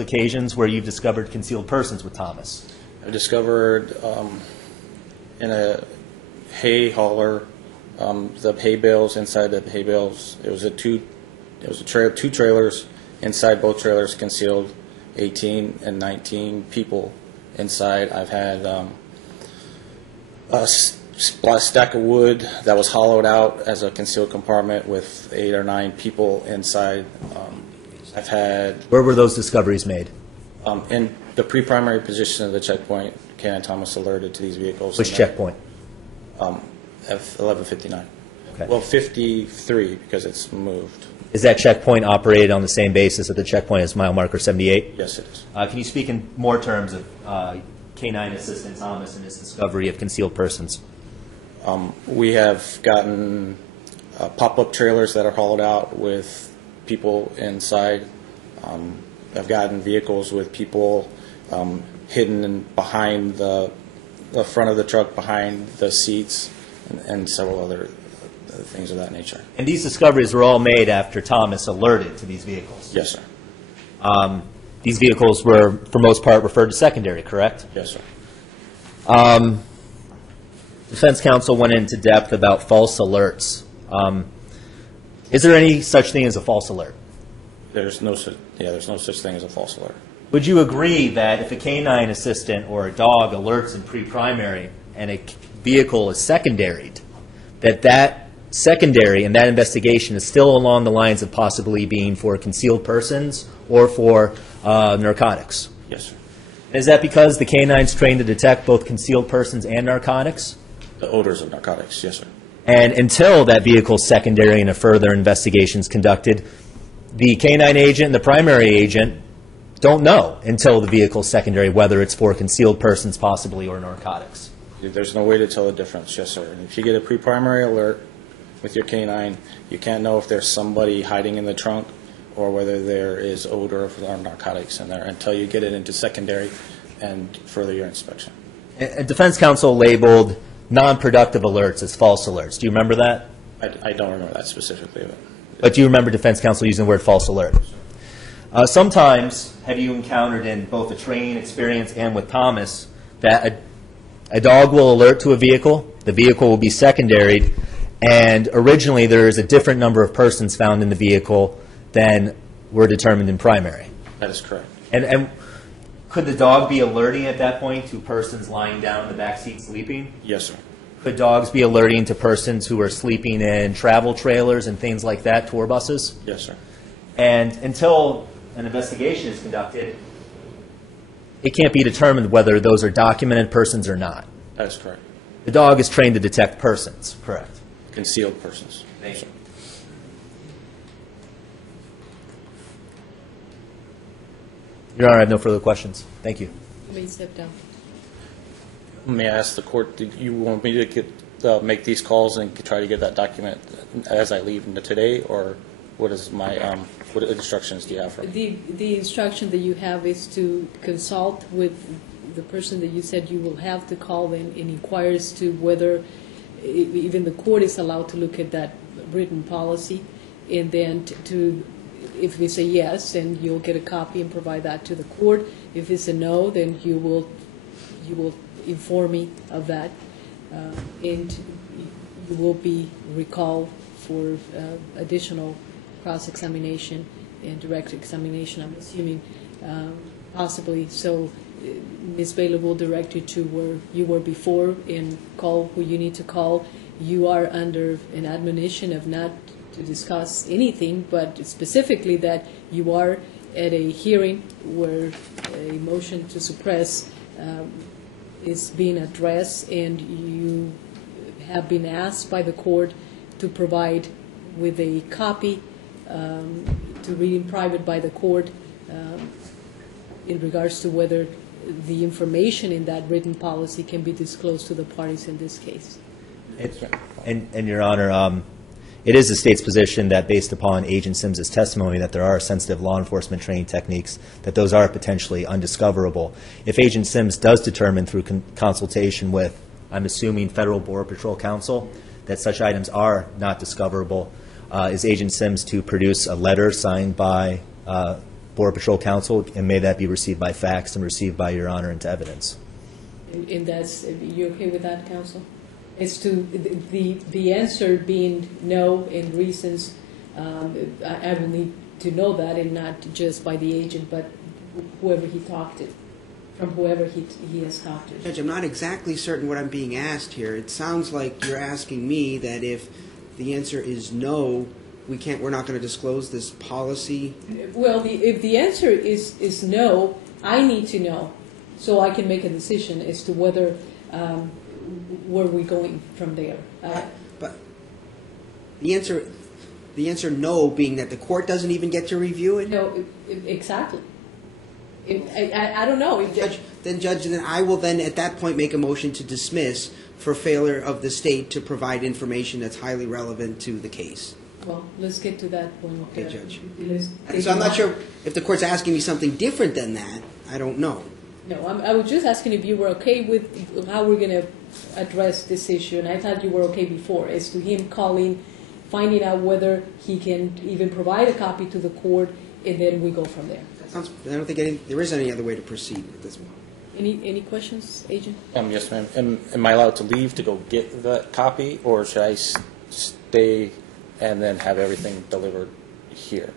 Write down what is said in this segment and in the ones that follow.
occasions where you've discovered concealed persons with Thomas? I discovered in a hay hauler, the hay bales. Inside the hay bales, two trailers. Inside both trailers concealed 18 and 19 people inside. I've had a stack of wood that was hollowed out as a concealed compartment with 8 or 9 people inside. I've had... Where were those discoveries made? In the pre-primary position of the checkpoint. K9 Thomas alerted to these vehicles. Which checkpoint? F1159. Okay. Well, 53 because it's moved. Is that checkpoint operated on the same basis of the checkpoint as mile marker 78? Yes, it is. Can you speak in more terms of K9 Assistant Thomas and his discovery of concealed persons? We have gotten pop-up trailers that are hollowed out with people inside. I've gotten vehicles with people hidden behind the front of the truck, behind the seats, and several other things of that nature. And these discoveries were all made after Thomas alerted to these vehicles? Yes, sir. These vehicles were, for most part, referred to secondary, correct? Yes, sir. Defense counsel went into depth about false alerts. Is there any such thing as a false alert? There's no such thing as a false alert. Would you agree that if a K9 assistant or a dog alerts in pre-primary and a vehicle is secondaried, that secondary and that investigation is still along the lines of possibly being for concealed persons or for narcotics? Yes, sir. Is that because the K9's trained to detect both concealed persons and narcotics? The odors of narcotics, yes, sir. And until that vehicle's secondary and a further investigation is conducted, the K9 agent and the primary agent don't know until the vehicle's secondary whether it's for concealed persons possibly or narcotics. There's no way to tell the difference, yes, sir. And if you get a pre-primary alert with your K9, you can't know if there's somebody hiding in the trunk or whether there is odor of narcotics in there until you get it into secondary and further your inspection. And defense counsel labeled non-productive alerts as false alerts. Do you remember that? I don't remember that specifically. But do you remember defense counsel using the word false alert? Sometimes, have you encountered in both the training experience and with Thomas that a dog will alert to a vehicle, the vehicle will be secondaried, and originally there is a different number of persons found in the vehicle than were determined in primary? That is correct. And could the dog be alerting at that point to persons lying down in the back seat sleeping? Yes, sir. Could dogs be alerting to persons who are sleeping in travel trailers and things like that, tour buses? Yes, sir. And until an investigation is conducted, it can't be determined whether those are documented persons or not. That is correct. The dog is trained to detect persons, correct? Concealed persons. Thank you. Your Honor, I have no further questions. Thank you. You may step down. May I ask the court, do you want me to make these calls and try to get that document as I leave today, or what is my what instructions do you have for me? The instruction that you have is to consult with the person that you said you will have to call in and inquire as to whether even the court is allowed to look at that written policy, and then if we say yes, then you'll get a copy and provide that to the court. If it's a no, then you will inform me of that, and you will be recalled for additional cross-examination and direct examination, I'm assuming, possibly. So Ms. Baylor will direct you to where you were before and call who you need to call. You are under an admonition of not to discuss anything, but specifically that you are at a hearing where a motion to suppress is being addressed, and you have been asked by the court to provide with a copy to read in private by the court in regards to whether the information in that written policy can be disclosed to the parties in this case. And Your Honor, it is the State's position that based upon Agent Sims' testimony that there are sensitive law enforcement training techniques, that those are potentially undiscoverable. If Agent Sims does determine through consultation with, I'm assuming, Federal Border Patrol Counsel, that such items are not discoverable, is Agent Sims to produce a letter signed by Border Patrol counsel, and may that be received by fax and received by Your Honor into evidence. And that's, you okay with that, counsel? As to the answer being no and reasons, I will need to know that, and not just by the agent, but whoever he talked to, from whoever he has talked to. Judge, I'm not exactly certain what I'm being asked here. It sounds like you're asking me that if the answer is no, we're not going to disclose this policy. Well, if the answer is no, I need to know, so I can make a decision as to whether where we're going from there. But the answer no being that the court doesn't even get to review it? No, exactly. I don't know. Judge, then I will then at that point make a motion to dismiss for failure of the state to provide information that's highly relevant to the case. Well, let's get to that point. Okay, Judge. Let's So I'm not sure if the court's asking me something different than that. I don't know. No, I was just asking if you were okay with how we're going to address this issue, and I thought you were okay before, as to him calling, finding out whether he can even provide a copy to the court, and then we go from there. I don't think there is any other way to proceed at this point. Any questions, Agent? Yes, ma'am. Am I allowed to leave to go get the copy, or should I stay and then have everything delivered here,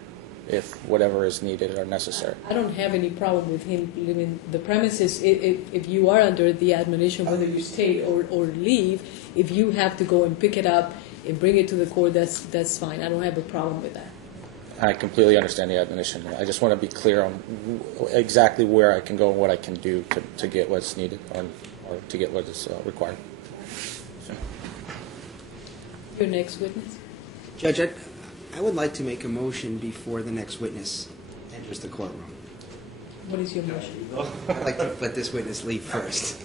if whatever is needed or necessary? I don't have any problem with him leaving the premises. If you are under the admonition, whether you stay or leave, if you have to go and pick it up and bring it to the court, that's fine. I don't have a problem with that. I completely understand the admonition. I just want to be clear on exactly where I can go and what I can do to get what's needed or to get what is required. Your next witness? Judge, I would like to make a motion before the next witness enters the courtroom. What is your motion? I'd like to let this witness leave first.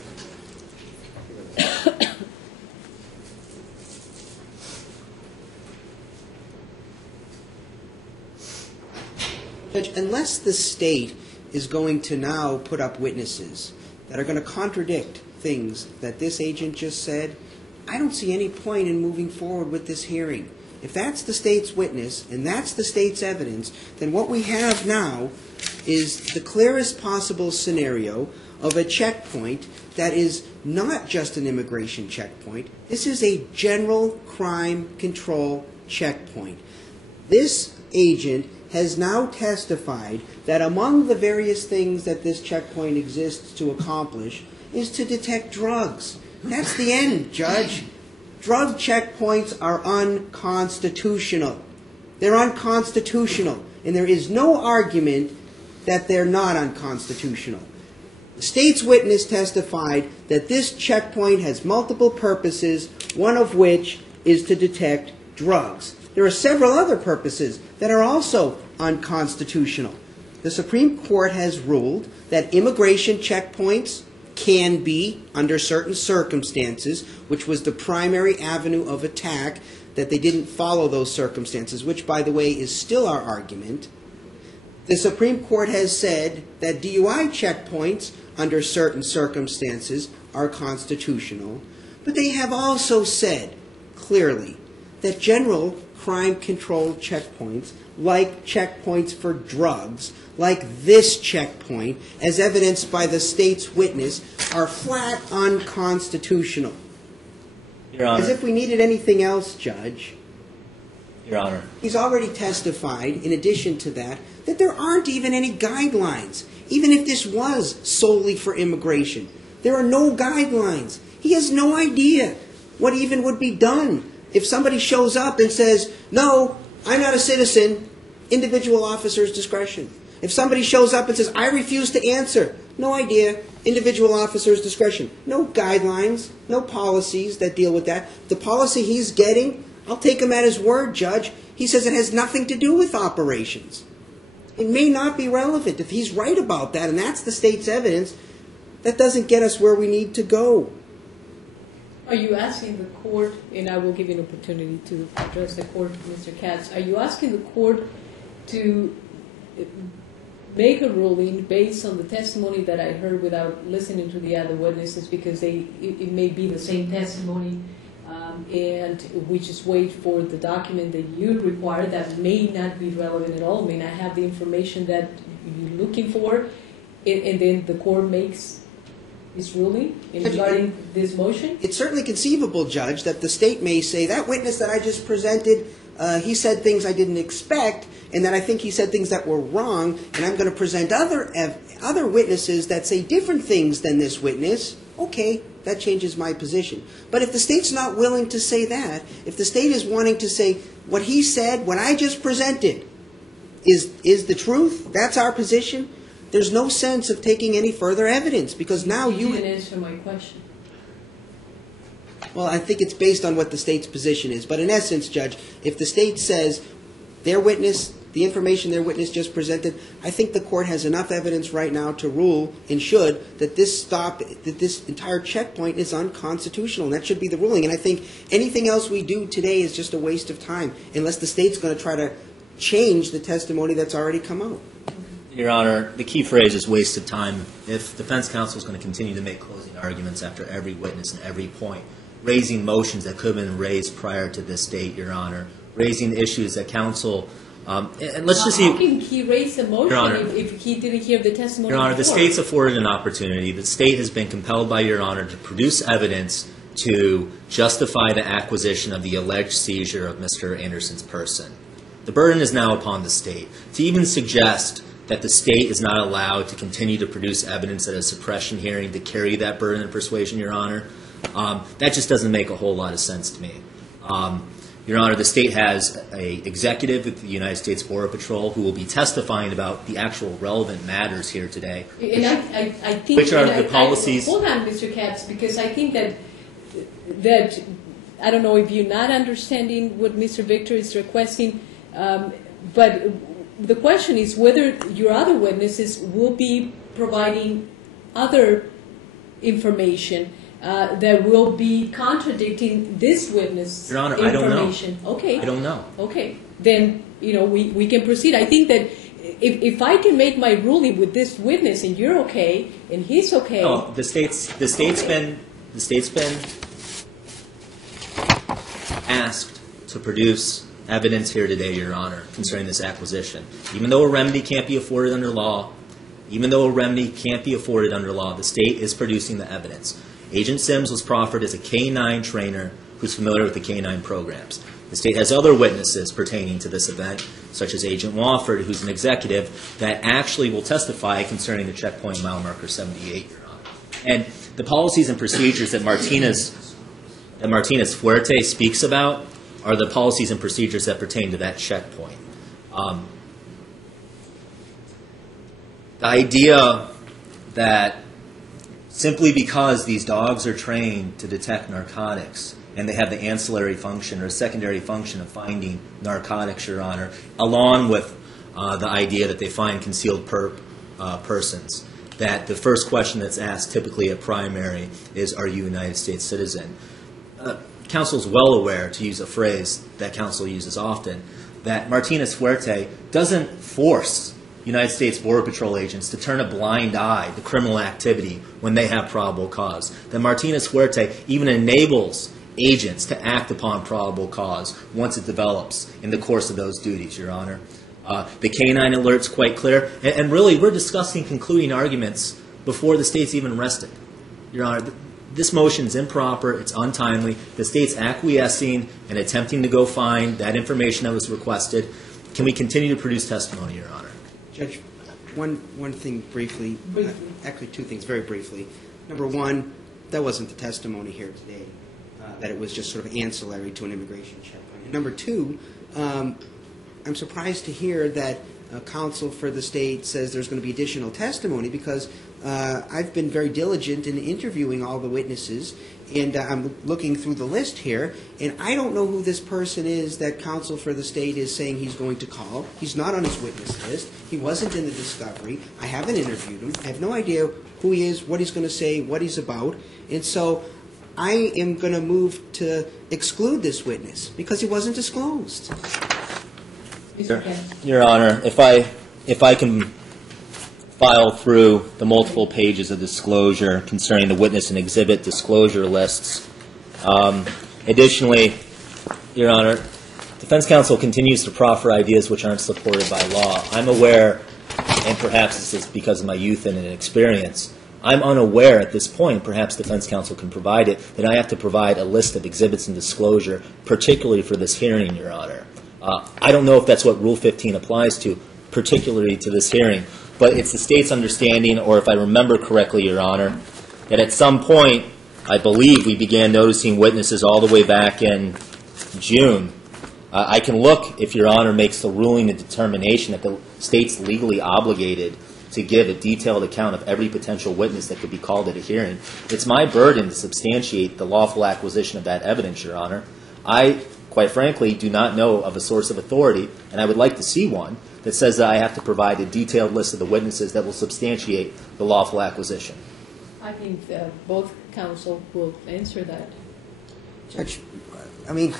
Judge, unless the state is going to now put up witnesses that are going to contradict things that this agent just said, I don't see any point in moving forward with this hearing. If that's the state's witness and that's the state's evidence, then what we have now is the clearest possible scenario of a checkpoint that is not just an immigration checkpoint. This is a general crime control checkpoint. This agent has now testified that among the various things that this checkpoint exists to accomplish is to detect drugs. That's the end, Judge. Drug checkpoints are unconstitutional. They're unconstitutional, and there is no argument that they're not unconstitutional. The state's witness testified that this checkpoint has multiple purposes, one of which is to detect drugs. There are several other purposes that are also unconstitutional. The Supreme Court has ruled that immigration checkpoints can be, under certain circumstances, which was the primary avenue of attack, that they didn't follow those circumstances, which, by the way, is still our argument. The Supreme Court has said that DUI checkpoints, under certain circumstances, are constitutional. But they have also said, clearly, that general crime control checkpoints, like checkpoints for drugs, like this checkpoint, as evidenced by the state's witness, are flat unconstitutional. Your Honor. As if we needed anything else, Judge. Your Honor. He's already testified, in addition to that there aren't even any guidelines, even if this was solely for immigration. There are no guidelines. He has no idea what even would be done if somebody shows up and says, no, I'm not a citizen, individual officer's discretion. If somebody shows up and says, I refuse to answer, no idea, individual officer's discretion. No guidelines, no policies that deal with that. The policy he's getting, I'll take him at his word, Judge. He says it has nothing to do with operations. It may not be relevant. If he's right about that, and that's the state's evidence, that doesn't get us where we need to go. Are you asking the court, and I will give you an opportunity to address the court, Mr. Katz, are you asking the court to make a ruling based on the testimony that I heard without listening to the other witnesses, because it may be the same testimony, and we just wait for the document that you require that may not be relevant at all, may not have the information that you're looking for, and then the court makes its ruling regarding this motion? It's certainly conceivable, Judge, that the state may say, that witness that I just presented, he said things I didn't expect, and that I think he said things that were wrong, and I'm going to present other witnesses that say different things than this witness. Okay, that changes my position. But if the state's not willing to say that, if the state is wanting to say what he said, what I just presented, is the truth, that's our position, there's no sense of taking any further evidence, because now You didn't answer my question. Well, I think it's based on what the state's position is. But in essence, Judge, if the state says their witness, the information their witness just presented, I think the court has enough evidence right now to rule, and should, that this entire checkpoint is unconstitutional, and that should be the ruling. And I think anything else we do today is just a waste of time, unless the state's going to try to change the testimony that's already come out. Your Honor, the key phrase is waste of time. If defense counsel is going to continue to make closing arguments after every witness and every point, raising motions that could have been raised prior to this date, Your Honor, raising issues that counsel, and let's just see. How can he raise a motion if he didn't hear the testimony Your Honor, the before? state's afforded an opportunity. The state has been compelled by Your Honor to produce evidence to justify the acquisition of the alleged seizure of Mr. Anderson's person. The burden is now upon the state. To even suggest that the state is not allowed to continue to produce evidence at a suppression hearing to carry that burden of persuasion, Your Honor, that just doesn't make a whole lot of sense to me. Your Honor, the state has an executive at the United States Border Patrol who will be testifying about the actual relevant matters here today. And I think Which are the policies? Hold on, Mr. Katz, because I think that I don't know if you're not understanding what Mr. Victor is requesting, but the question is whether your other witnesses will be providing other information that will be contradicting this witness Your Honor, information. I don't know. Okay. I don't know. Okay. Then, we can proceed. I think that if I can make my ruling with this witness and you're okay and he's okay. No, the state's been asked to produce evidence here today, Your Honor, concerning this acquisition. Even though a remedy can't be afforded under law, the state is producing the evidence. Agent Sims was proffered as a K-9 trainer who's familiar with the K-9 programs. The state has other witnesses pertaining to this event, such as Agent Wofford, who's an executive, that actually will testify concerning the checkpoint mile marker 78, Your Honor. And the policies and procedures that Martinez Fuerte speaks about are the policies and procedures that pertain to that checkpoint. The idea that simply because these dogs are trained to detect narcotics and they have the ancillary function or secondary function of finding narcotics, Your Honor, along with the idea that they find concealed persons, that the first question that's asked typically at primary is, are you a United States citizen? Counsel is well aware, to use a phrase that counsel uses often, that Martinez Fuerte doesn't force United States Border Patrol agents to turn a blind eye to criminal activity when they have probable cause. That Martinez Fuerte even enables agents to act upon probable cause once it develops in the course of those duties, Your Honor. The K-9 alert's quite clear, and really we're discussing concluding arguments before the state's even rested. Your Honor, this motion is improper, it's untimely. The state's acquiescing and attempting to go find that information that was requested. Can we continue to produce testimony, Your Honor? Judge, one thing briefly. Actually, two things very briefly. Number one, that wasn't the testimony here today, that it was just sort of ancillary to an immigration checkpoint. And number two, I'm surprised to hear that counsel for the state says there's going to be additional testimony, because I've been very diligent in interviewing all the witnesses, and I'm looking through the list here, and I don't know who this person is that counsel for the state is saying he's going to call. He's not on his witness list. He wasn't in the discovery. I haven't interviewed him. I have no idea who he is, what he's going to say, what he's about. And so I am going to move to exclude this witness because he wasn't disclosed. Your Honor, if I can file through the multiple pages of disclosure concerning the witness and exhibit disclosure lists, Additionally, Your Honor, defense counsel continues to proffer ideas which aren't supported by law. I'm aware, and perhaps this is because of my youth and inexperience, I'm unaware at this point, perhaps defense counsel can provide it, that I have to provide a list of exhibits and disclosure, particularly for this hearing, Your Honor. I don't know if that's what Rule 15 applies to, particularly to this hearing, but it's the state's understanding, or if I remember correctly, Your Honor, that at some point, I believe we began noticing witnesses all the way back in June. I can look, if Your Honor makes the ruling and determination that the state's legally obligated to give a detailed account of every potential witness that could be called at a hearing. It's my burden to substantiate the lawful acquisition of that evidence, Your Honor. I, quite frankly, do not know of a source of authority, and I would like to see one, that says that I have to provide a detailed list of the witnesses that will substantiate the lawful acquisition. I think both counsel will answer that. Judge, I mean,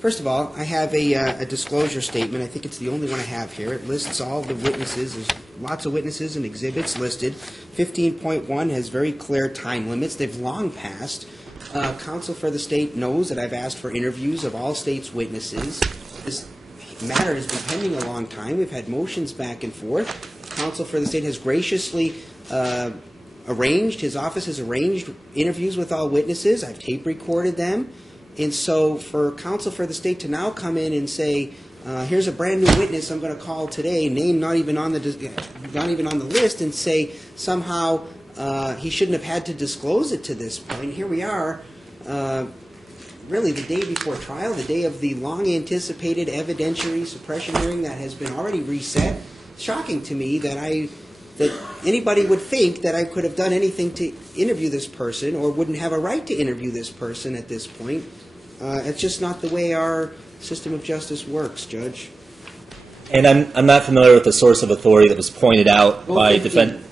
first of all, I have a disclosure statement. I think it's the only one I have here. It lists all the witnesses. There's lots of witnesses and exhibits listed. 15.1 has very clear time limits. They've long passed. Counsel for the state knows that I've asked for interviews of all state's witnesses. This matter has been pending a long time. We've had motions back and forth. Counsel for the state has graciously arranged, his office has arranged interviews with all witnesses. I've tape recorded them. And so for counsel for the state to now come in and say, here's a brand new witness I'm going to call today, name not even on the list, and say somehow he shouldn't have had to disclose it to this point. Here we are, really the day before trial, the day of the long-anticipated evidentiary suppression hearing that has been already reset. It's shocking to me that anybody would think that I could have done anything to interview this person or wouldn't have a right to interview this person at this point. It's just not the way our system of justice works, Judge. And I'm not familiar with the source of authority that was pointed out by defense.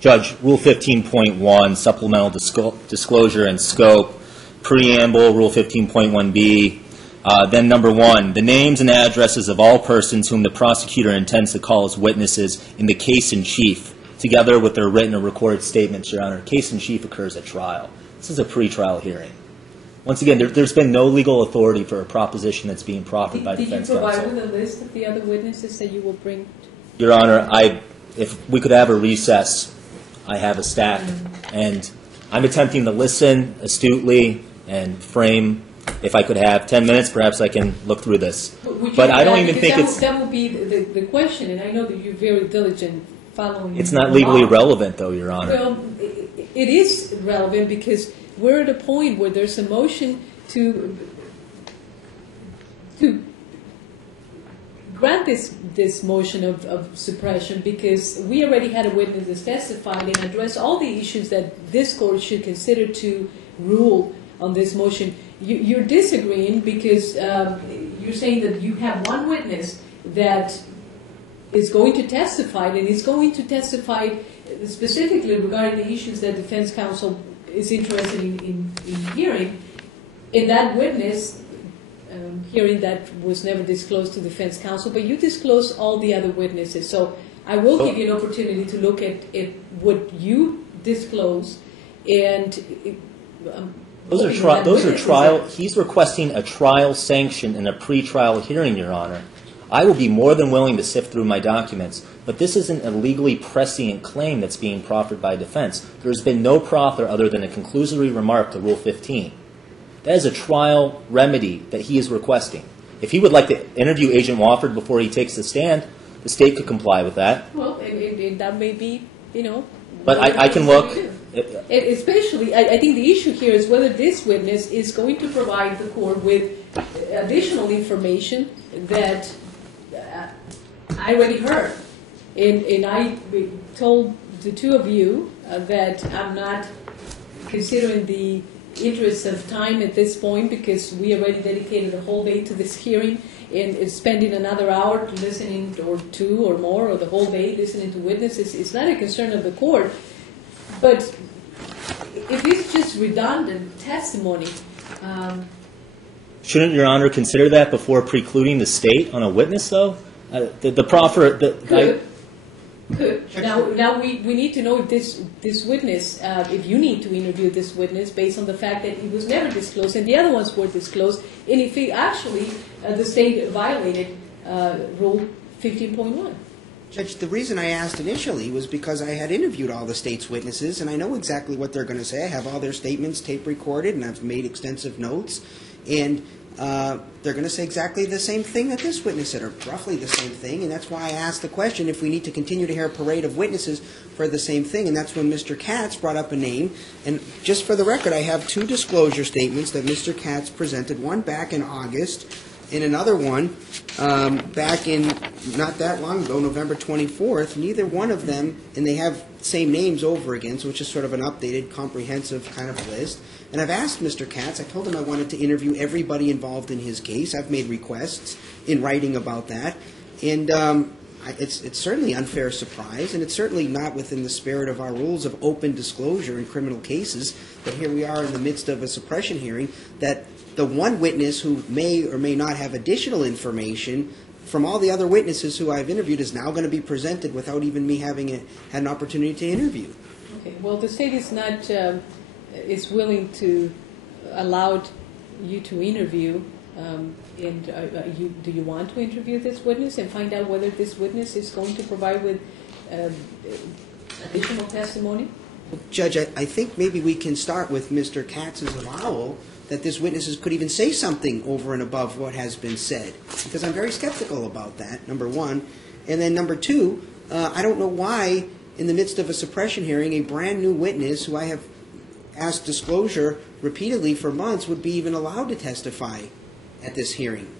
Judge, Rule 15.1, supplemental disclosure and scope, preamble, Rule 15.1b. Then number 1, the names and addresses of all persons whom the prosecutor intends to call as witnesses in the case in chief, together with their written or recorded statements, Your Honor. Case in chief occurs at trial. This is a pretrial hearing. Once again, there's been no legal authority for a proposition that's being proffered by defense counsel. Did you provide with a list of the other witnesses that you will bring? Your Honor, if we could have a recess, I have a stack, and I'm attempting to listen astutely and frame. If I could have 10 minutes, perhaps I can look through this. But I don't even think it's... That would be the question, and I know that you're very diligent following... It's not legally relevant, though, Your Honor. Well, it is relevant because we're at a point where there's a motion to grant this motion of suppression because we already had a witness that testified and addressed all the issues that this court should consider to rule on this motion. You're disagreeing because you're saying that you have one witness that is going to testify, and is going to testify specifically regarding the issues that defense counsel is interested in hearing. In that witness, hearing that was never disclosed to defense counsel, but you disclosed all the other witnesses. So I will give you an opportunity to look at what you disclose and... Those are trial. He's requesting a trial sanction in a pretrial hearing, Your Honor. I will be more than willing to sift through my documents, but this isn't a legally prescient claim that's being proffered by defense. There's been no proffer other than a conclusory remark to Rule 15. That is a trial remedy that he is requesting. If he would like to interview Agent Wofford before he takes the stand, the state could comply with that. Well, and that may be, But I can look. Especially, I think the issue here is whether this witness is going to provide the court with additional information that I already heard. And I told the two of you that I'm not considering the interest of time at this point because we already dedicated a whole day to this hearing and spending another hour listening or two or more or the whole day listening to witnesses is not a concern of the court. But if it's just redundant testimony... Shouldn't Your Honor consider that before precluding the state on a witness, though? The proffer... Good. Now we need to know if this witness, if you need to interview this witness based on the fact that he was never disclosed and the other ones were disclosed, and if he actually, the state violated Rule 15.1. Judge, the reason I asked initially was because I had interviewed all the state's witnesses, and I know exactly what they're going to say. I have all their statements tape recorded, and I've made extensive notes. And they're going to say exactly the same thing that this witness said, or roughly the same thing. And that's why I asked the question if we need to continue to hear a parade of witnesses for the same thing. And that's when Mr. Katz brought up a name. And just for the record, I have two disclosure statements that Mr. Katz presented, one back in August and another one back in not that long ago, November 24th. Neither one of them, and they have same names over again, so it's just sort of an updated, comprehensive kind of list. And I've asked Mr. Katz, I told him I wanted to interview everybody involved in his case. I've made requests in writing about that. And it's certainly unfair surprise, and it's certainly not within the spirit of our rules of open disclosure in criminal cases that here we are in the midst of a suppression hearing, that the one witness who may or may not have additional information from all the other witnesses who I've interviewed is now going to be presented without even me having had an opportunity to interview. Okay. Well, the state is not is willing to allow you to interview. Do you want to interview this witness and find out whether this witness is going to provide with additional testimony? Judge, I think maybe we can start with Mr. Katz's avowal that this witness could even say something over and above what has been said, because I'm very skeptical about that, number one. And then number two, I don't know why, in the midst of a suppression hearing, a brand new witness who I have asked disclosure repeatedly for months would be even allowed to testify at this hearing.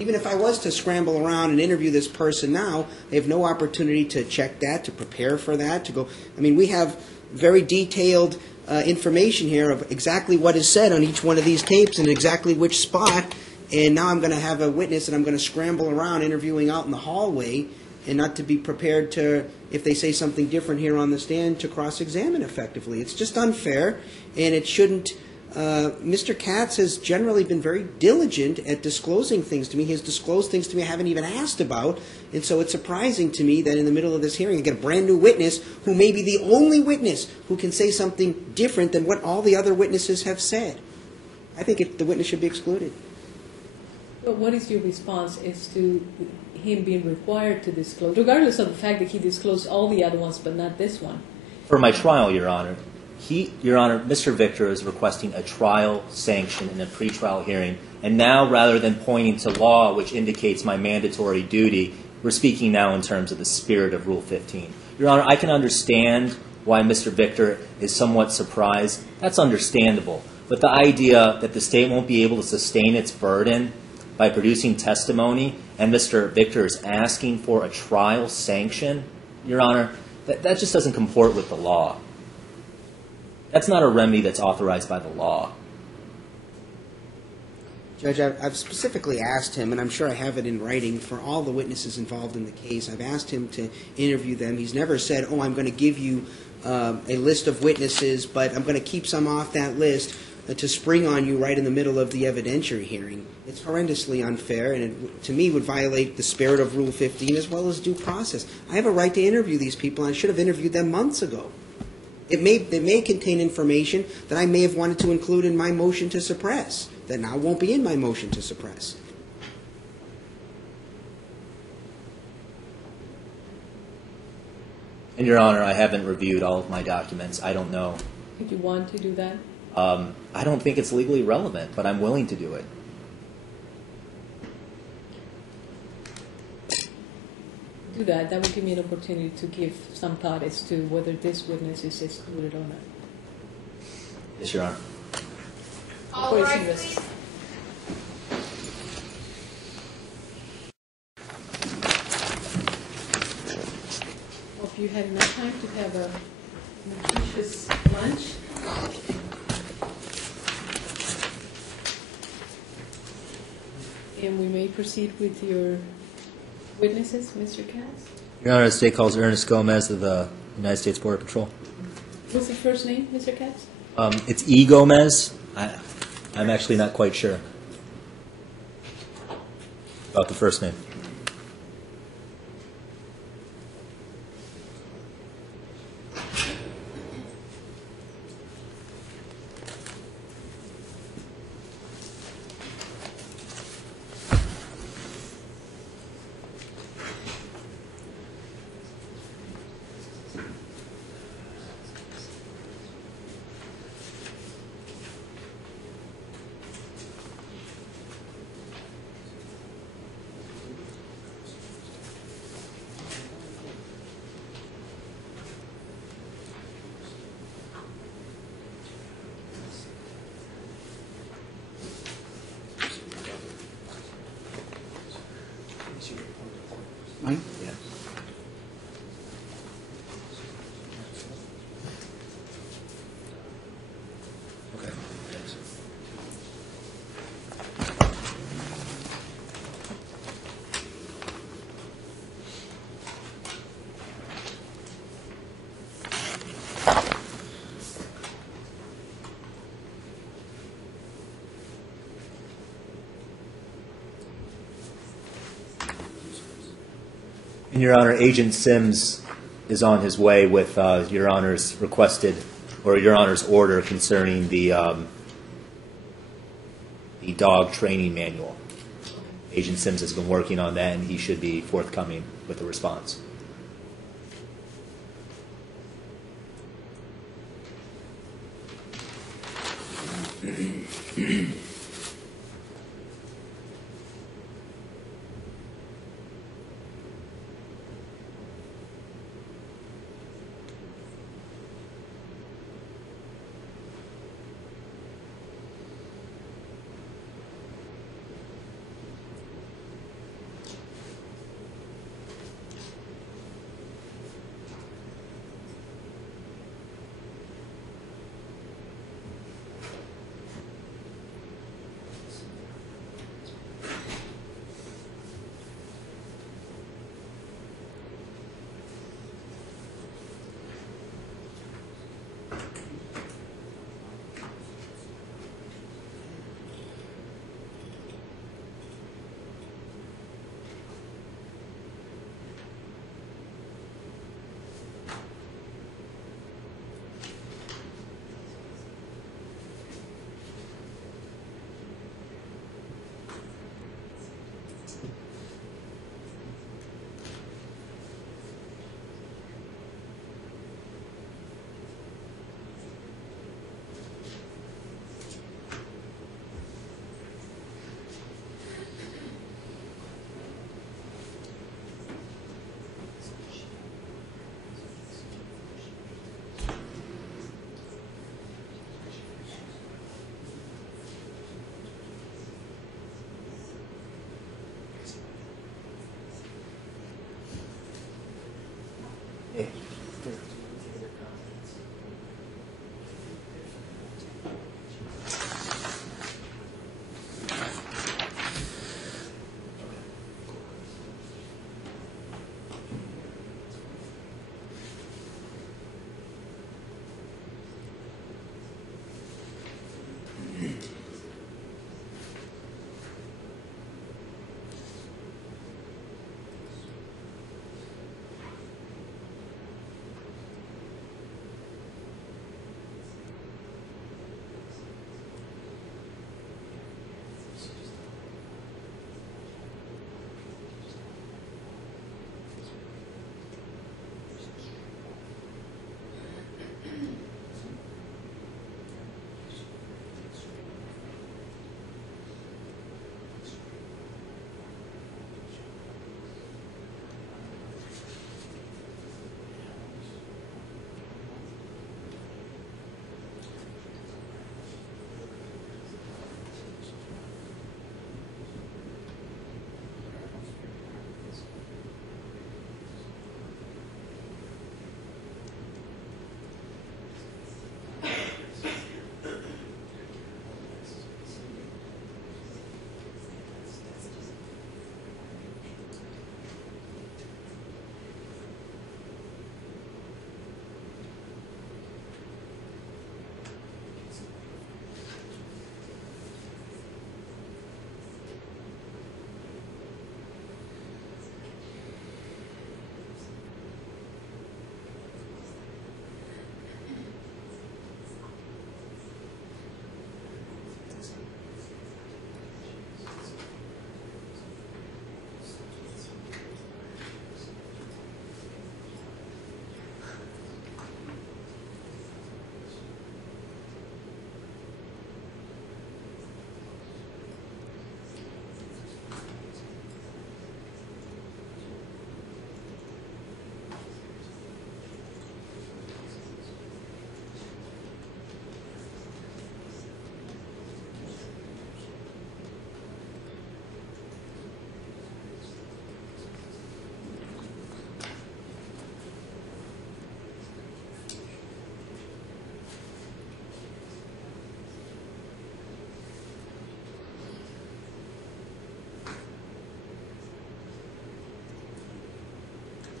Even if I was to scramble around and interview this person now, I have no opportunity to check that, to prepare for that, to go. I mean, we have very detailed information here of exactly what is said on each one of these tapes and exactly which spot, and now I'm going to have a witness and I'm going to scramble around interviewing out in the hallway and not to be prepared to, if they say something different here on the stand, to cross-examine effectively. It's just unfair, and it shouldn't. Mr. Katz has generally been very diligent at disclosing things to me. He has disclosed things to me I haven't even asked about, and so it's surprising to me that in the middle of this hearing I get a brand new witness who may be the only witness who can say something different than what all the other witnesses have said. I think the witness should be excluded. But what is your response as to him being required to disclose, regardless of the fact that he disclosed all the other ones but not this one? For my trial, Your Honor, Your Honor, Mr. Victor is requesting a trial sanction in a pretrial hearing, and now rather than pointing to law, which indicates my mandatory duty, we're speaking now in terms of the spirit of Rule 15. Your Honor, I can understand why Mr. Victor is somewhat surprised. That's understandable. But the idea that the state won't be able to sustain its burden by producing testimony, and Mr. Victor is asking for a trial sanction, Your Honor, that just doesn't comport with the law. That's not a remedy that's authorized by the law. Judge, I've specifically asked him, and I'm sure I have it in writing, for all the witnesses involved in the case. I've asked him to interview them. He's never said, oh, I'm going to give you a list of witnesses, but I'm going to keep some off that list to spring on you right in the middle of the evidentiary hearing. It's horrendously unfair, and it, to me, would violate the spirit of Rule 15 as well as due process. I have a right to interview these people, and I should have interviewed them months ago. They may contain information that I may have wanted to include in my motion to suppress, that now won't be in my motion to suppress. And, Your Honor, I haven't reviewed all of my documents. I don't know. Did you want to do that? I don't think it's legally relevant, but I'm willing to do it. Do that. That would give me an opportunity to give some thought as to whether this witness is excluded or not. Yes, Your Honor. All right, please. Hope you had enough time to have a nutritious lunch. And we may proceed with your witnesses, Mr. Katz. Your Honor, the state calls Ernest Gomez of the United States Border Patrol. What's the first name, Mr. Katz? It's E. Gomez. I'm actually not quite sure about the first name. Your Honor, Agent Sims is on his way with Your Honor's requested, or Your Honor's order concerning the dog training manual. Agent Sims has been working on that, and he should be forthcoming with a response.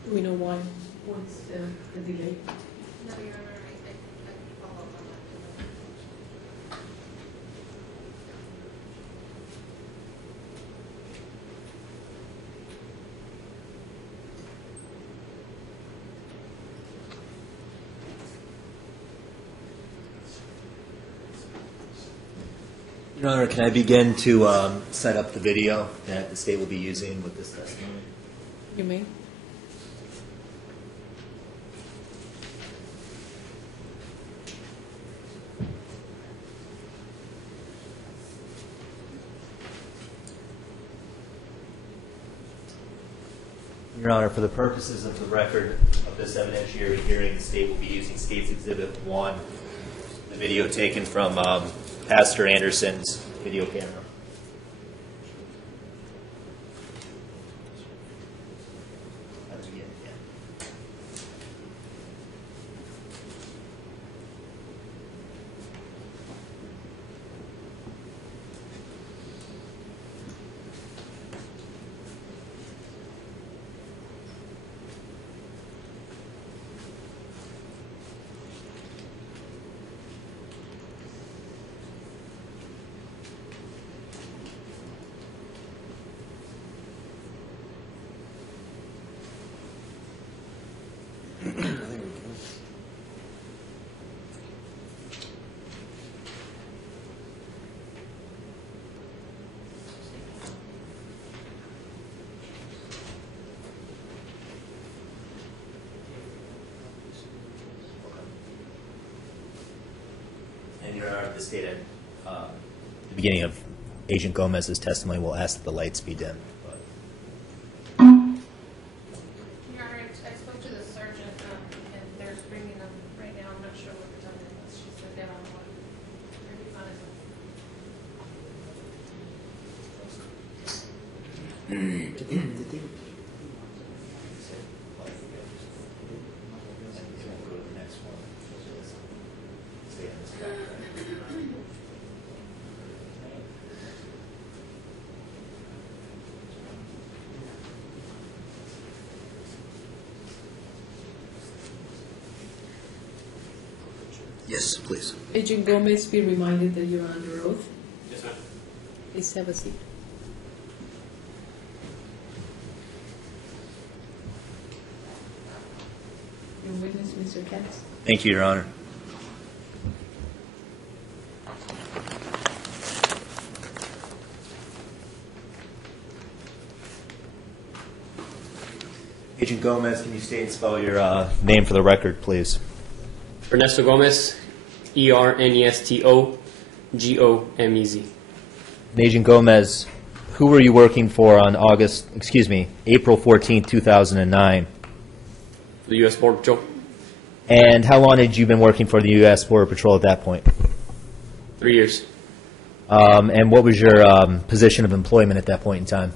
Do we know why? What's the delay? No, Your Honor, I can follow up on that. Your Honor, can I begin to set up the video that the state will be using with this testimony? You may. Your Honor, for the purposes of the record of this evidentiary hearing, the state will be using State's Exhibit 1, the video taken from Pastor Anderson's video camera. And Your Honor, the state at the beginning of Agent Gomez's testimony will ask that the lights be dim. Your Honor, I spoke to the surgeon, and they're bringing them right now. I'm not sure what the time is. She said they're on one. They're be fine Yes, please. Agent Gomez, be reminded that you're under oath. Yes, ma'am. Please have a seat. Your witness, Mr. Katz. Thank you, Your Honor. Agent Gomez, can you state and spell your name for the record, please? Ernesto Gomez, ERNESTO Agent Gomez, who were you working for on April 14, 2009? The U.S. Border Patrol. And how long had you been working for the U.S. Border Patrol at that point? 3 years. And what was your position of employment at that point in time?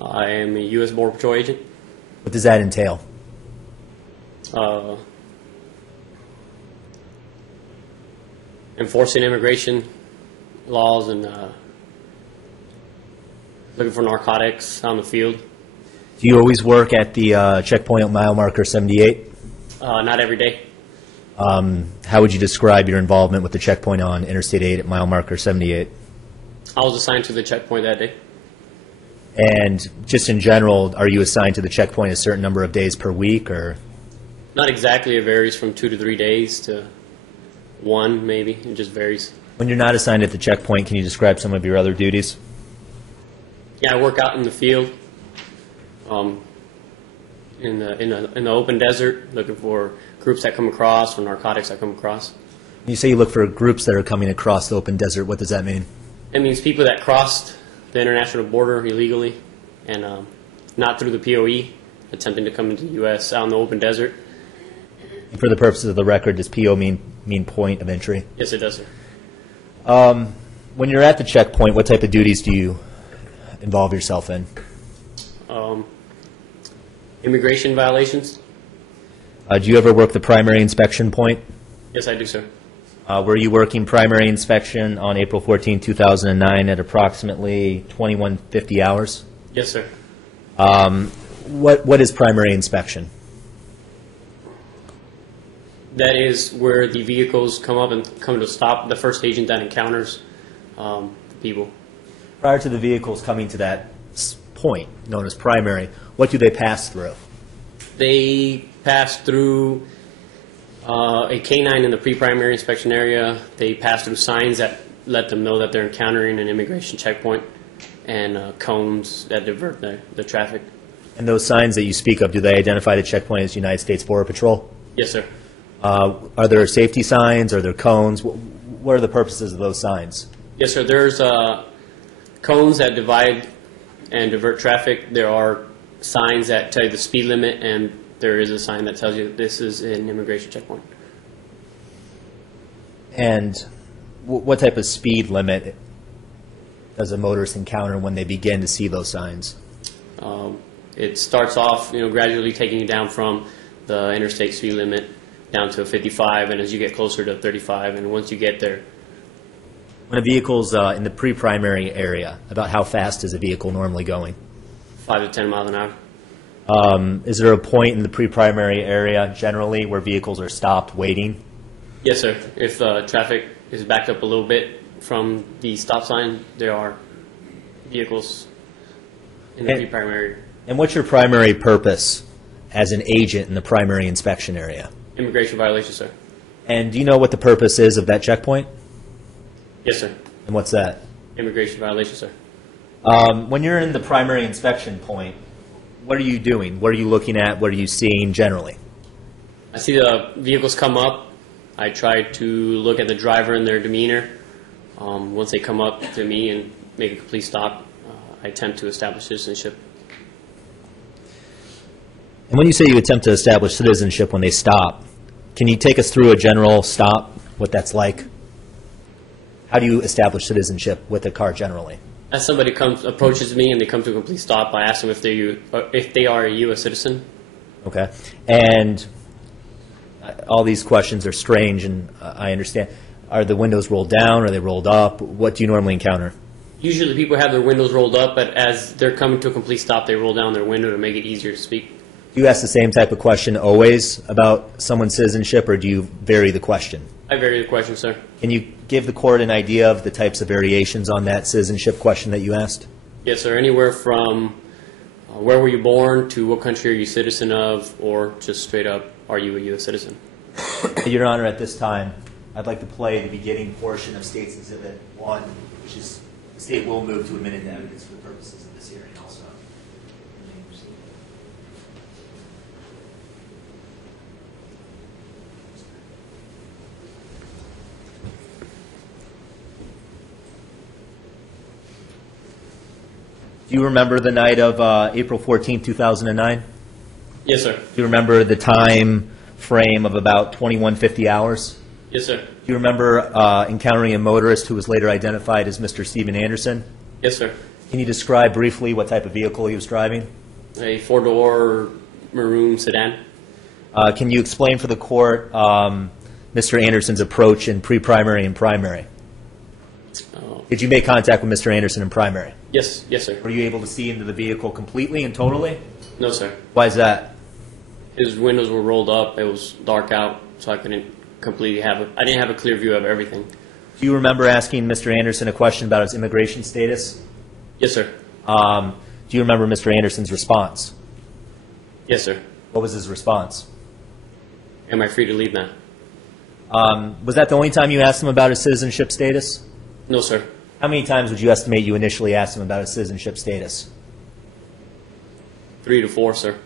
I am a U.S. Border Patrol agent. What does that entail? Enforcing immigration laws and looking for narcotics on the field. Do you always work at the checkpoint at mile marker 78? Not every day. How would you describe your involvement with the checkpoint on Interstate 8 at mile marker 78? I was assigned to the checkpoint that day. And just in general, are you assigned to the checkpoint a certain number of days per week, or? Not exactly. It varies from 2 to 3 days to 1, maybe. It just varies. When you're not assigned at the checkpoint, can you describe some of your other duties? Yeah, I work out in the field, in the open desert, looking for groups that come across or narcotics that come across. When you say you look for groups that are coming across the open desert, what does that mean? It means people that crossed the international border illegally and not through the POE, attempting to come into the U.S. out in the open desert. And for the purposes of the record, does PO mean point of entry? Yes, it does, sir. When you're at the checkpoint, what type of duties do you involve yourself in? Immigration violations? Do you ever work the primary inspection point? Yes, I do, sir. Were you working primary inspection on April 14, 2009 at approximately 2150 hours? Yes, sir. What is primary inspection? That is where the vehicles come up and come to stop, the first agent that encounters the people. Prior to the vehicles coming to that point, known as primary, what do they pass through? They pass through a canine in the pre-primary inspection area. They pass through signs that let them know that they're encountering an immigration checkpoint, and cones that divert the traffic. And those signs that you speak of, do they identify the checkpoint as United States Border Patrol? Yes, sir. Are there safety signs? Are there cones? What are the purposes of those signs? Yes, sir. There's cones that divide and divert traffic. There are signs that tell you the speed limit, and there is a sign that tells you this is an immigration checkpoint. And what type of speed limit does a motorist encounter when they begin to see those signs? It starts off, gradually taking you down from the interstate speed limit down to 55, and as you get closer to 35, and once you get there, When a vehicle's in the pre-primary area, about how fast is a vehicle normally going? 5 to 10 miles an hour. Is there a point in the pre-primary area generally where vehicles are stopped waiting? Yes, sir. If traffic is backed up a little bit from the stop sign, there are vehicles in the And- pre-primary And what's your primary purpose as an agent in the primary inspection area? immigration violation, sir. And do you know what the purpose is of that checkpoint? Yes, sir. And what's that? Immigration violation, sir. When you're in the primary inspection point, what are you doing? What are you looking at? What are you seeing generally? I see the vehicles come up. I try to look at the driver and their demeanor. Once they come up to me and make a complete stop, I attempt to establish citizenship. And when you say you attempt to establish citizenship when they stop, can you take us through a general stop, what that's like? How do you establish citizenship with a car generally? As somebody approaches me and they come to a complete stop, I ask them if they are a U.S. citizen. Okay. And all these questions are strange, and I understand. Are the windows rolled down? Are they rolled up? What do you normally encounter? Usually people have their windows rolled up, but as they're coming to a complete stop, they roll down their window to make it easier to speak. Do you ask the same type of question always about someone's citizenship, or do you vary the question? I vary the question, sir. Can you give the court an idea of the types of variations on that citizenship question that you asked? Yes, sir. Anywhere from where were you born to what country are you citizen of, or just straight up, are you a U.S. citizen? Your Honor, at this time, I'd like to play the beginning portion of State's Exhibit 1, which is the State will move to admit into evidence for the purposes of this hearing also. Do you remember the night of April 14, 2009? Yes, sir. Do you remember the time frame of about 2150 hours? Yes, sir. Do you remember encountering a motorist who was later identified as Mr. Stephen Anderson? Yes, sir. Can you describe briefly what type of vehicle he was driving? A four-door maroon sedan. Can you explain for the court Mr. Anderson's approach in pre-primary and primary? Did you make contact with Mr. Anderson in primary? Yes, yes, sir. Were you able to see into the vehicle completely and totally? No, sir. Why is that? His windows were rolled up. It was dark out, so I couldn't completely I didn't have a clear view of everything. Do you remember asking Mr. Anderson a question about his immigration status? Yes, sir. Do you remember Mr. Anderson's response? Yes, sir. What was his response? Am I free to leave now? Was that the only time you asked him about his citizenship status? No, sir. How many times would you estimate you initially asked him about his citizenship status? 3 to 4, sir.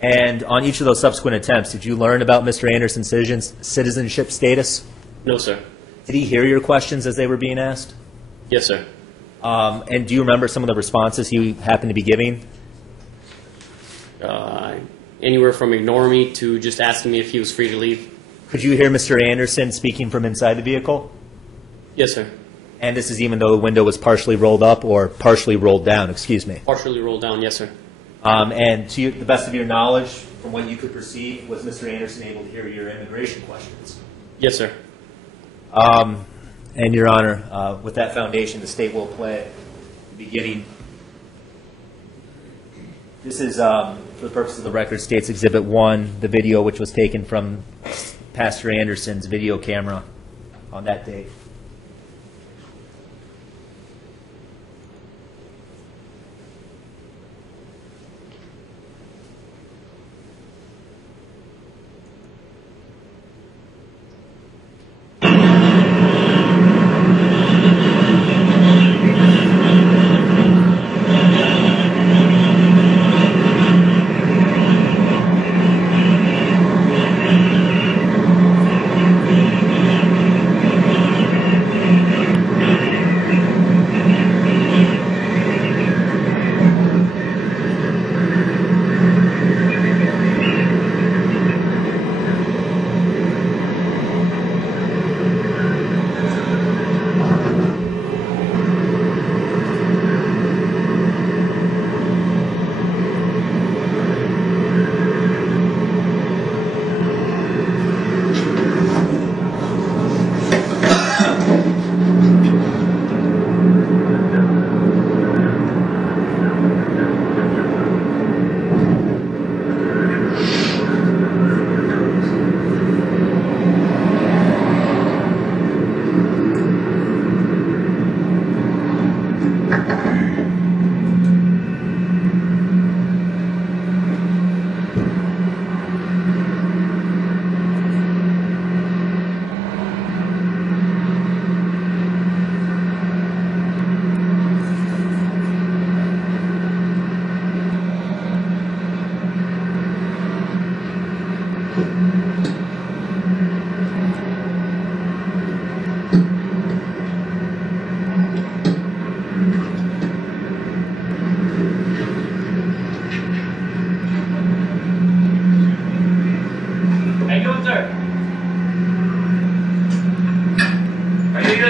And on each of those subsequent attempts, did you learn about Mr. Anderson's citizenship status? No, sir. Did he hear your questions as they were being asked? Yes, sir. And do you remember some of the responses he happened to be giving? Anywhere from ignoring me to just asking me if he was free to leave. Could you hear Mr. Anderson speaking from inside the vehicle? Yes, sir. And this is even though the window was partially rolled up or partially rolled down, excuse me. Partially rolled down, yes, sir. And to the best of your knowledge, from what you could perceive, was Mr. Anderson able to hear your immigration questions? Yes, sir. And, Your Honor, with that foundation, the State will play the beginning. This is, for the purpose of the record, State's Exhibit 1, the video which was taken from Pastor Anderson's video camera on that date.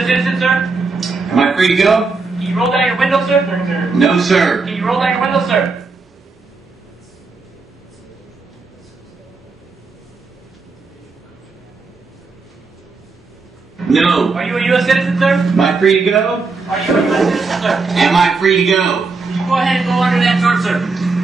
citizen, sir? Am I free to go? Can you roll down your window, sir? No, sir. Can you roll down your window, sir? No. Are you a U.S. citizen, sir? Am I free to go? Are you a U.S. citizen, sir? Am I free to go? You go ahead and go under that door, sir.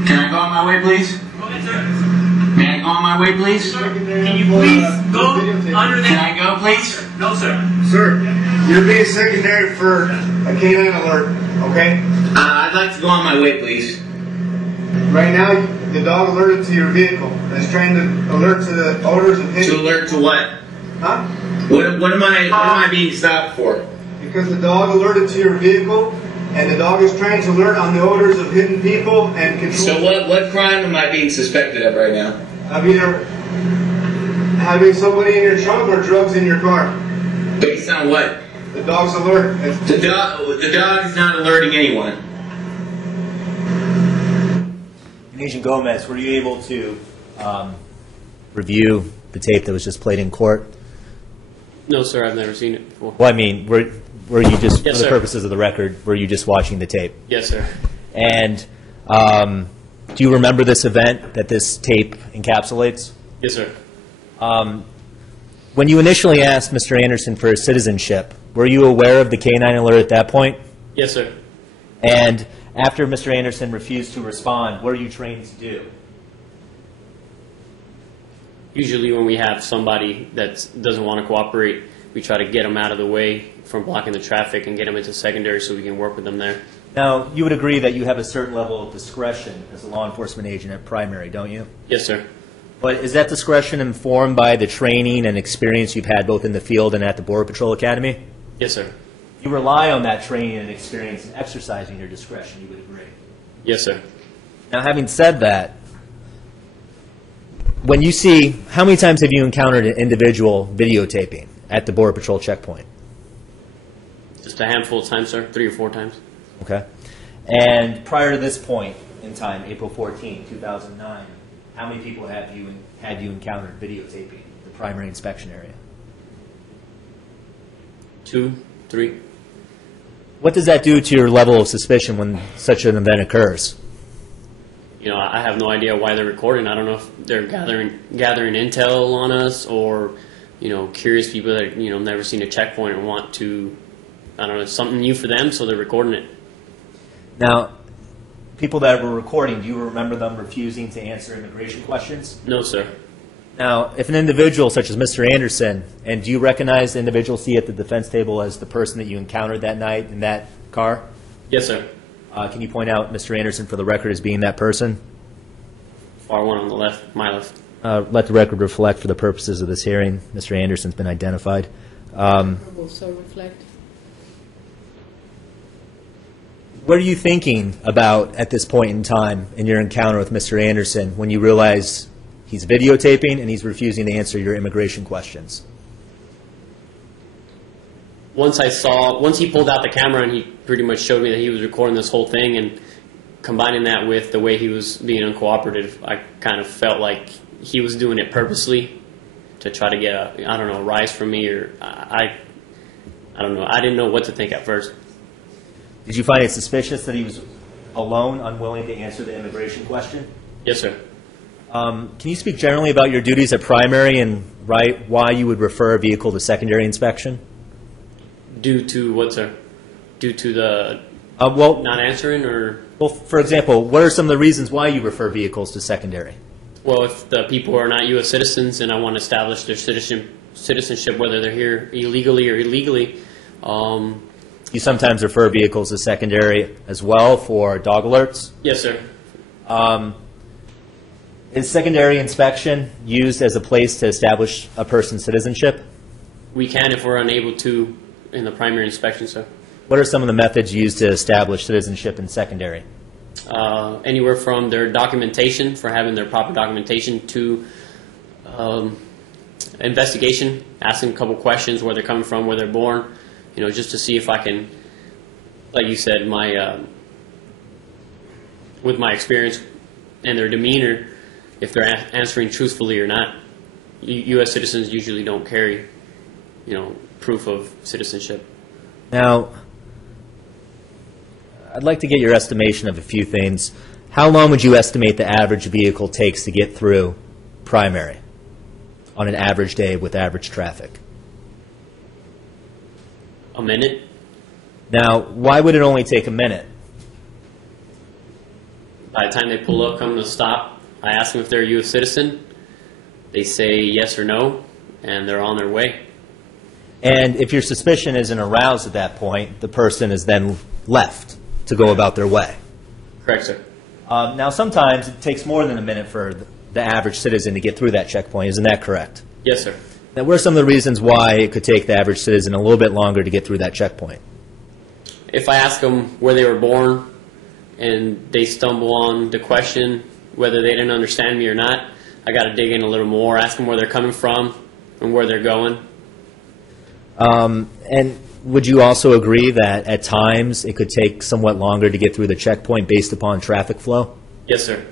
Can I go on my way, please? Go ahead, sir. May I go on my way, please? Can you please go under Can that? I go, please? No, sir. Sir, you're being secondary for a canine alert, okay? I'd like to go on my way, please. Right now, the dog alerted to your vehicle. And it's trying to alert to the odors of To hidden. alert to what? Huh? What am I being stopped for? Because the dog alerted to your vehicle, and the dog is trying to alert on the odors of hidden people and control. So what crime am I being suspected of right now? Of either having somebody in your trunk or drugs in your car. Based on what? The dog's alert. The dog is not alerting anyone. Agent Gomez, were you able to review the tape that was just played in court? No, sir, I've never seen it before. Well, I mean, were you just, Yes, for the sir. purposes of the record, were you just watching the tape? Yes, sir. And do you remember this event that this tape encapsulates? Yes, sir. When you initially asked Mr. Anderson for his citizenship, were you aware of the canine alert at that point? Yes, sir. And after Mr. Anderson refused to respond, what are you trained to do? Usually when we have somebody that doesn't want to cooperate, we try to get them out of the way from blocking the traffic and get them into secondary so we can work with them there. Now, you would agree that you have a certain level of discretion as a law enforcement agent at primary, don't you? Yes, sir. But is that discretion informed by the training and experience you've had both in the field and at the Border Patrol Academy? Yes, sir. You rely on that training and experience in exercising your discretion, you would agree. Yes, sir. Now, having said that, when you see, how many times have you encountered an individual videotaping at the Border Patrol checkpoint? Just a handful of times, sir. 3 or 4 times. Okay. And prior to this point in time, April 14, 2009, how many people had you encountered videotaping the primary inspection area? 2, 3. What does that do to your level of suspicion when such an event occurs? You know, I have no idea why they're recording. I don't know if they're gathering intel on us or, you know, curious people that, you know, never seen a checkpoint and want to, I don't know, something new for them, so they're recording it. Now, people that were recording, do you remember them refusing to answer immigration questions? No, sir. Now, if an individual such as Mr. Anderson, and do you recognize the individual seated at the defense table as the person that you encountered that night in that car? Yes, sir. Can you point out Mr. Anderson for the record as being that person? Far one on the left, my left. Let the record reflect for the purposes of this hearing. Mr. Anderson's been identified. Will so reflect. What are you thinking about at this point in time in your encounter with Mr. Anderson when you realize he's videotaping and he's refusing to answer your immigration questions? Once he pulled out the camera and he pretty much showed me that he was recording this whole thing, and combining that with the way he was being uncooperative, I kind of felt like he was doing it purposely to try to get a rise from me, or I don't know. I didn't know what to think at first. Did you find it suspicious that he was alone, unwilling to answer the immigration question? Yes, sir. Can you speak generally about your duties at primary and why you would refer a vehicle to secondary inspection? Due to what, sir? Due to the Well, not answering, or? well, for example, what are some of the reasons why you refer vehicles to secondary? Well, if the people are not U.S. citizens and I want to establish their citizenship, whether they're here illegally or illegally. You sometimes refer vehicles to secondary as well for dog alerts? Yes, sir. Is secondary inspection used as a place to establish a person's citizenship? We can if we're unable to in the primary inspection, sir. What are some of the methods used to establish citizenship in secondary? Anywhere from their documentation, for having their proper documentation, to investigation, asking a couple questions, where they're coming from, where they're born, you know, just to see if I can, like you said, with my experience and their demeanor, if they're answering truthfully or not. U.S. citizens usually don't carry, you know, proof of citizenship. Now, I'd like to get your estimation of a few things. How long would you estimate the average vehicle takes to get through primary on an average day with average traffic? A minute? Now, why would it only take a minute? By the time they pull up, come to a stop, I ask them if they're a U.S. citizen. They say yes or no, and they're on their way. And if your suspicion isn't aroused at that point, the person is then left to go about their way. Correct, sir. Now, sometimes it takes more than a minute for the average citizen to get through that checkpoint. Isn't that correct? Yes, sir. Now, what are some of the reasons why it could take the average citizen a little bit longer to get through that checkpoint? If I ask them where they were born and they stumble on the question whether they didn't understand me or not, I got to dig in a little more, ask them where they're coming from and where they're going. And would you also agree that at times it could take somewhat longer to get through the checkpoint based upon traffic flow? Yes, sir.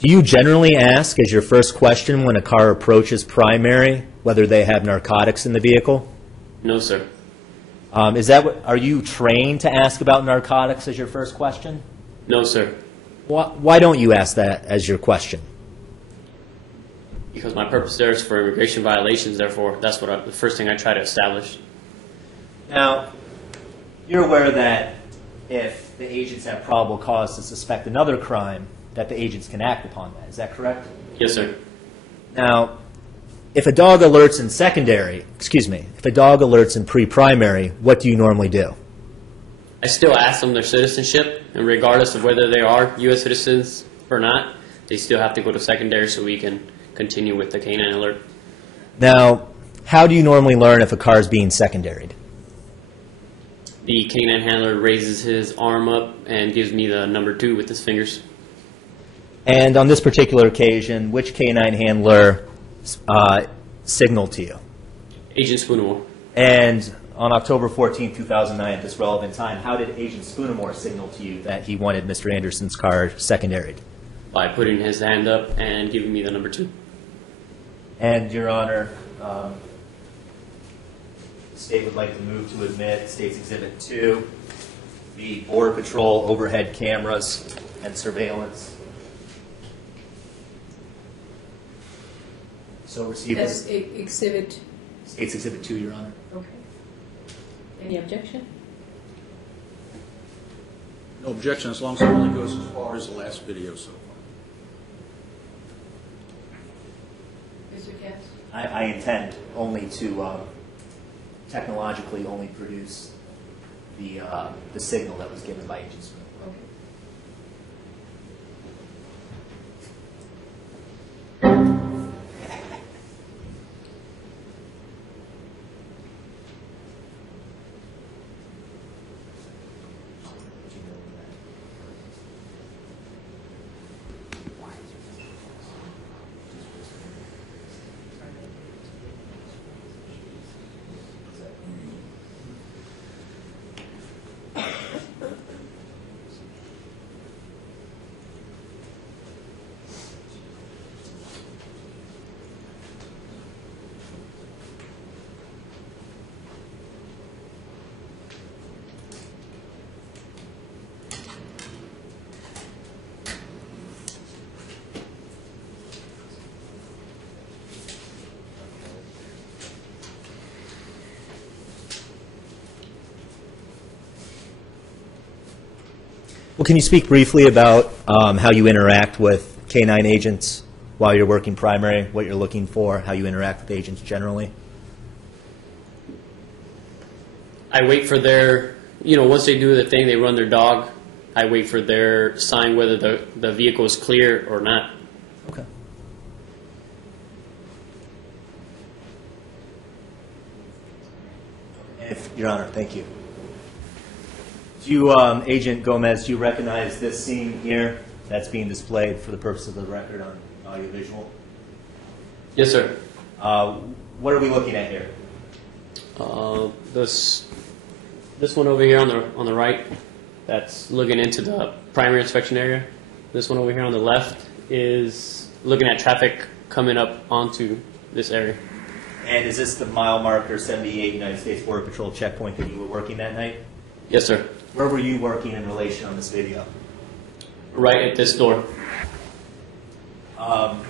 Do you generally ask as your first question when a car approaches primary whether they have narcotics in the vehicle? No, sir. Are you trained to ask about narcotics as your first question? No, sir. Why don't you ask that as your question? Because my purpose there is for immigration violations, therefore, that's the first thing I try to establish. Now, you're aware that if the agents have probable cause to suspect another crime, that the agents can act upon that. Is that correct? Yes, sir. Now, if a dog alerts in if a dog alerts in pre-primary, what do you normally do? I still ask them their citizenship, and regardless of whether they are U.S. citizens or not, they still have to go to secondary so we can continue with the canine alert. Now, how do you normally learn if a car is being secondaried? The canine handler raises his arm up and gives me the number 2 with his fingers. And on this particular occasion, which canine handler signaled to you? Agent Spoonamore. And on October 14, 2009, at this relevant time, how did Agent Spoonamore signal to you that he wanted Mr. Anderson's car secondaried? By putting his hand up and giving me the number 2. And, Your Honor, the State would like to move to admit State's Exhibit 2, the Border Patrol overhead cameras and surveillance. So receive That's exhibit, State's Exhibit 2, Your Honor. okay. Any objection? No objection, as long as it only goes as far as the last video so far. Mr. Katz? I intend only to technologically only produce the signal that was given by Agent Smith. Okay. Well, can you speak briefly about how you interact with canine agents while you're working primary, what you're looking for, how you interact with agents generally? I wait for their, once they do the thing, they run their dog. I wait for their sign whether the vehicle is clear or not. Okay. Your Honor, thank you. Do you, Agent Gomez, do you recognize this scene here that's being displayed for the purpose of the record on audiovisual? Yes, sir. What are we looking at here? This one over here on the right, that's looking into the primary inspection area. This one over here on the left is looking at traffic coming up onto this area. And is this the mile marker 78 United States Border Patrol checkpoint that you were working that night? Yes, sir. Where were you working in relation on this video? Right at this door.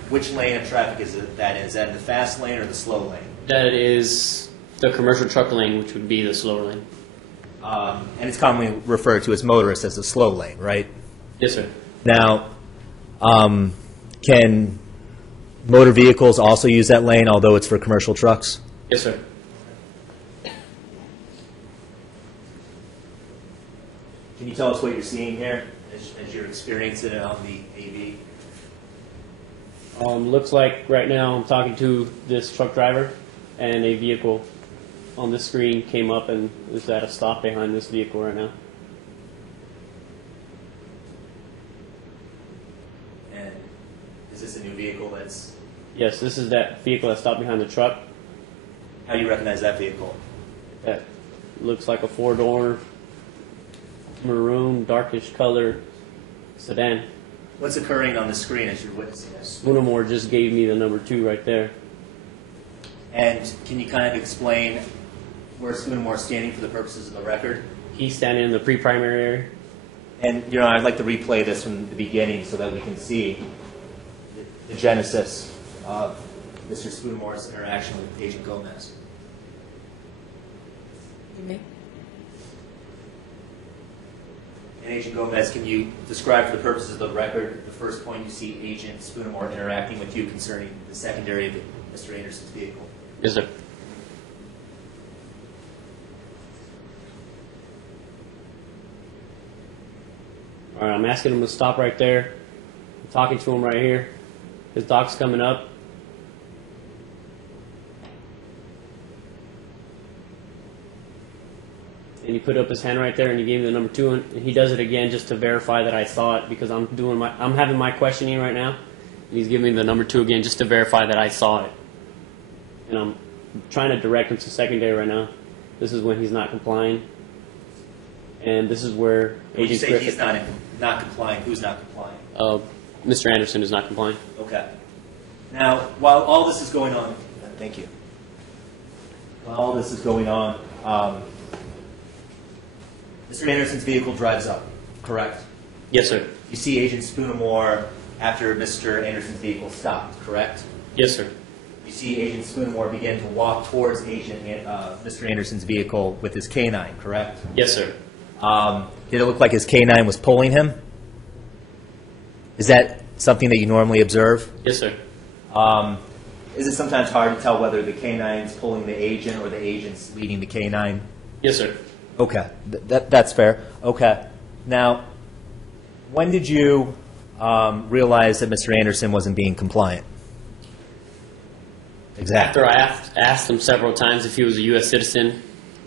Which lane of traffic is it that in? Is that in the fast lane or the slow lane? That is the commercial truck lane, which would be the slower lane. And it's commonly referred to as motorists as the slow lane, right? Yes, sir. Now, can motor vehicles also use that lane, although it's for commercial trucks? Yes, sir. Can you tell us what you're seeing here as you're experiencing it on the AV? Looks like right now I'm talking to this truck driver, and a vehicle on the screen came up and is at a stop behind this vehicle right now. And is this a new vehicle that's... Yes, this is that vehicle that stopped behind the truck. How do you recognize that vehicle? That looks like a four-door, maroon, darkish color sedan. What's occurring on the screen as you're witnessing this? Unimore just gave me the number 2 right there. And can you kind of explain where Spoonamore's standing for the purposes of the record? He's standing in the pre-primary area. And, you know, I'd like to replay this from the beginning so that we can see the genesis of Mr. Spoonamore's interaction with Agent Gomez. You may. And Agent Gomez, can you describe for the purposes of the record the first point you see Agent Spoonamore interacting with you concerning the secondary of Mr. Anderson's vehicle? Yes, sir. All right, I'm asking him to stop right there. I'm talking to him right here. His dog's coming up. And he put up his hand right there, and he gave me the number 2, and he does it again just to verify that I saw it, because I'm having my questioning right now, and he's giving me the number 2 again just to verify that I saw it. And I'm trying to direct him to secondary right now. This is when he's not complying, and this is where When you Agent say Griffith. he's not complying, who's not complying? Mr. Anderson is not complying. Okay. Now, while all this is going on, thank you. While all this is going on, Mr. Anderson's vehicle drives up, correct? Yes, sir. You see Agent Spoonamore after Mr. Anderson's vehicle stopped, correct? Yes, sir. You see Agent Spoonamore begin to walk towards Mr. Anderson's vehicle with his canine, correct? Yes, sir. Did it look like his canine was pulling him? Is that something that you normally observe? Yes, sir. Is it sometimes hard to tell whether the canine's pulling the agent or the agent's leading the canine? Yes, sir. Okay, that's fair. Okay. Now, when did you realize that Mr. Anderson wasn't being compliant? Exactly. After I asked him several times if he was a U.S. citizen,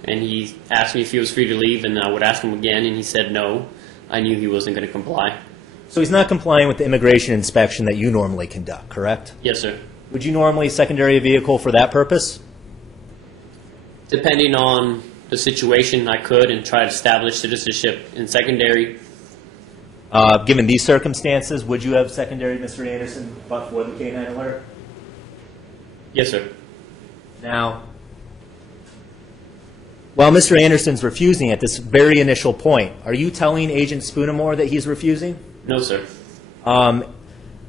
and he asked me if he was free to leave, and I would ask him again, and he said no, I knew he wasn't going to comply. So he's not complying with the immigration inspection that you normally conduct, correct? Yes, sir. Would you normally secondary a vehicle for that purpose? Depending on the situation, I could and try to establish citizenship in secondary. Given these circumstances, would you have secondary Mr. Anderson but for the canine alert? Yes, sir. Now, while Mr. Anderson's refusing at this very initial point, are you telling Agent Spoonamore that he's refusing? No, sir.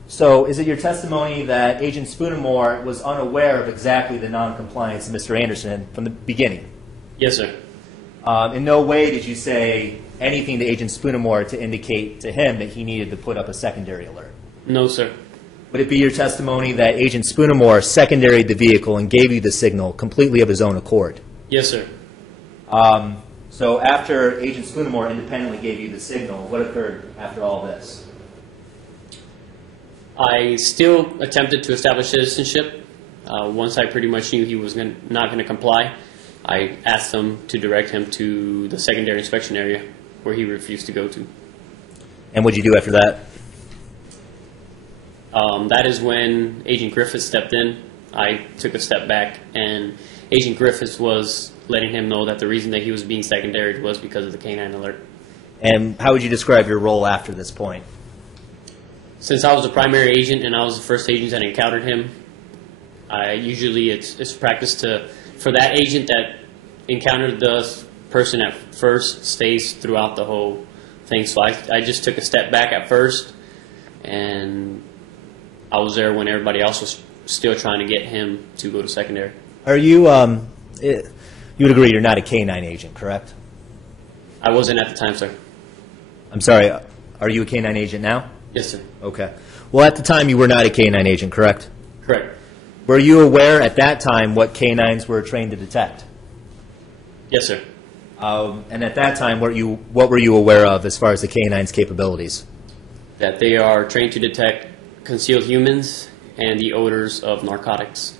So is it your testimony that Agent Spoonamore was unaware of exactly the noncompliance of Mr. Anderson from the beginning? Yes, sir. In no way did you say anything to Agent Spoonamore to indicate to him that he needed to put up a secondary alert? No, sir. Would it be your testimony that Agent Spoonamore secondaried the vehicle and gave you the signal completely of his own accord? Yes, sir. So after Agent Spoonamore independently gave you the signal, what occurred after all this? I still attempted to establish citizenship. Once I pretty much knew he was not going to comply, I asked them to direct him to the secondary inspection area where he refused to go to. And what did you do after that? That is when Agent Griffiths stepped in. I took a step back, and Agent Griffiths was letting him know that the reason that he was being secondary was because of the canine alert. And how would you describe your role after this point? Since I was the primary agent and I was the first agent that encountered him, Usually it's practice for that agent that encountered the person at first stays throughout the whole thing. So I just took a step back at first, and I was there when everybody else was still trying to get him to go to secondary. Are you, you would agree you're not a K-9 agent, correct? I wasn't at the time, sir. I'm sorry, are you a K-9 agent now? Yes, sir. Okay. Well, at the time you were not a K-9 agent, correct? Correct. Were you aware at that time what K-9s were trained to detect? Yes, sir. And at that time, what were you aware of as far as the K-9's capabilities? That they are trained to detect concealed humans and the odors of narcotics.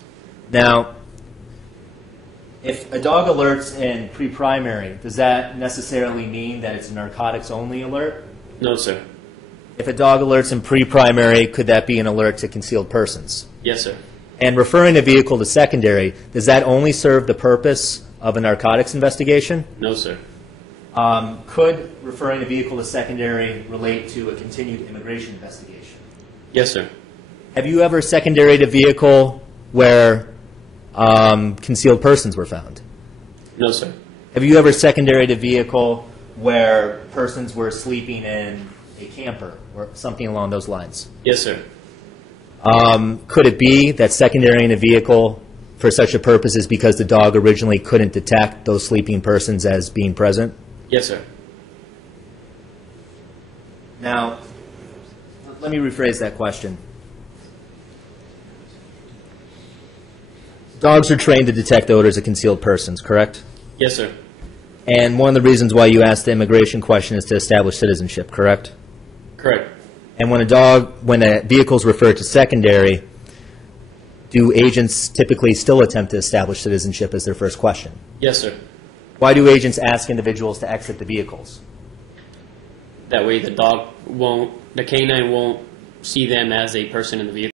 Now, if a dog alerts in pre-primary, does that necessarily mean that it's a narcotics-only alert? No, sir. If a dog alerts in pre-primary, could that be an alert to concealed persons? Yes, sir. And referring a vehicle to secondary, does that only serve the purpose of a narcotics investigation? No, sir. Could referring a vehicle to secondary relate to a continued immigration investigation? Yes, sir. Have you ever secondaried a vehicle where concealed persons were found? No, sir. Have you ever secondaried a vehicle where persons were sleeping in a camper or something along those lines? Yes, sir. Could it be that secondarying a vehicle for such a purpose is because the dog originally couldn't detect those sleeping persons as being present? Yes, sir. Now, let me rephrase that question. Dogs are trained to detect odors of concealed persons, correct? Yes, sir. And one of the reasons why you asked the immigration question is to establish citizenship, correct? Correct. And when a vehicle is referred to secondary, do agents typically still attempt to establish citizenship as their first question? Yes, sir. Why do agents ask individuals to exit the vehicles? That way the K-9 won't see them as a person in the vehicle.